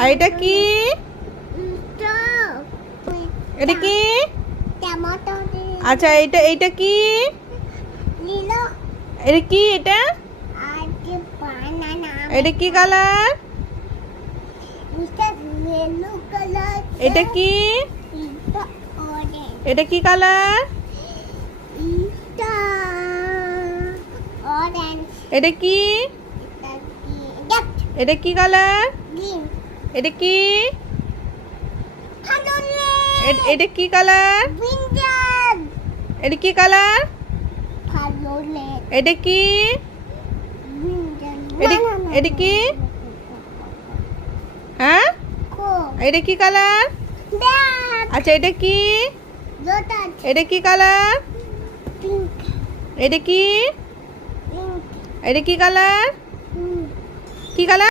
আর এটা কি? এটা কি? আচ্ছা এটা কি? এটা কি? এটা কি কালার? এটা কি? এটা কি কালার? এটা কি? এটা কি কালার? এটা কি? এটা কি কালার? এটা কি কালার? এটা কি? এটা কি? হ্যাঁ, এটা কি কালার? আচ্ছা এটা কি? এটা কি কালার? এটা কি? এটা কি কালার? কি কালার?